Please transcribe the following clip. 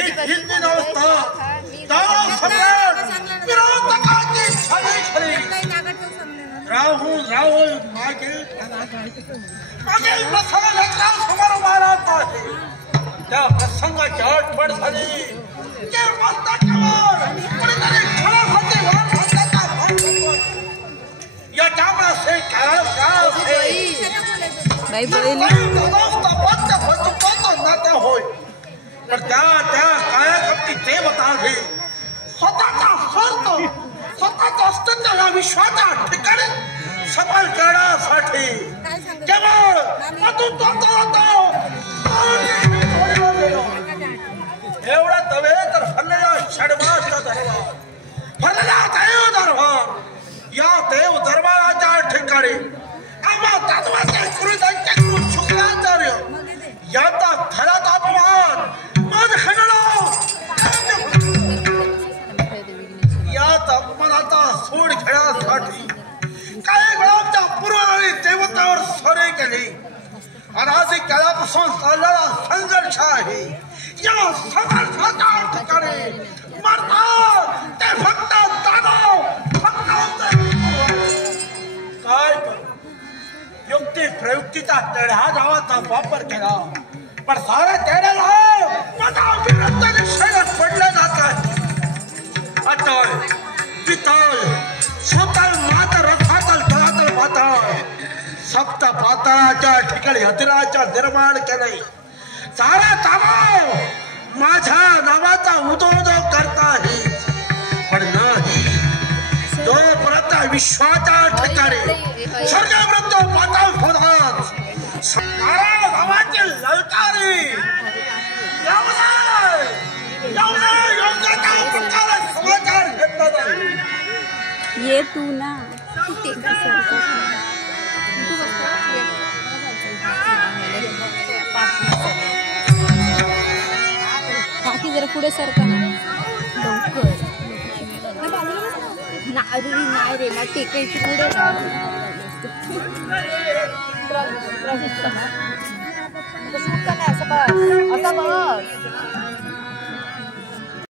हिंदी नव्हता दारा सम्राट विरोधकाची छडी छडी राहुल मागील प्रसंगाला समोर मारत आहे त्या प्रसंगाची आठवण झाली की मस्तकावर कुणीतरी खळाखळी वाट हाताचा भाग करतो या डाबळा से काळ से बाई बैल नाते होय पण त्या काळाकपटी देवता आहे स्वतःचा स्वार्थ स्वतःचं अस्तित्व या विश्वाच्या ठिकाणी सफल करण्यासाठी केवळ एवढा तवे तर फरलेला षडमासचा दरबार फरलेला देव दरबार या देव दरबाराच्या ठिकाणी आम्हा तत्वाचे गुरुदांचे गुरु शुक्राचार्य यांचा खराच अपमान मन खणला याच अपमानाचा सूड खेळण्यासाठी काही वेळाच्या पूर्वी देवतावर स्वारी केली अनादी काळापासून चाललेला संघर्ष आहे या संघर्षाच्या ठिकाणी मरतात ते फक्त दानव फक्त काय युक्ती प्रयुक्तीचा तेढा नावाचा वापर केला पण सारे तेढ्याला माझा विरुद्ध दिशेने पडले जात आहे अटल पितल सुतल माता रथातल तळातल पाताळ सप्त पाताळाच्या ठिकाणी हतिराच्या निर्माण केले सारा तामाव माझ्या नावाचा उदोदो करता आहे पण नाही तो परत विश्वाच्या ठिकाणी स्वर्गमृत पाताळ खोदात सारा नावाचे ललकारी समाचार घेतला जाईल ये तू ना बाकी जरा पुढे सरका ना लवकर नाही रे मग टेकायची पुढे असं बस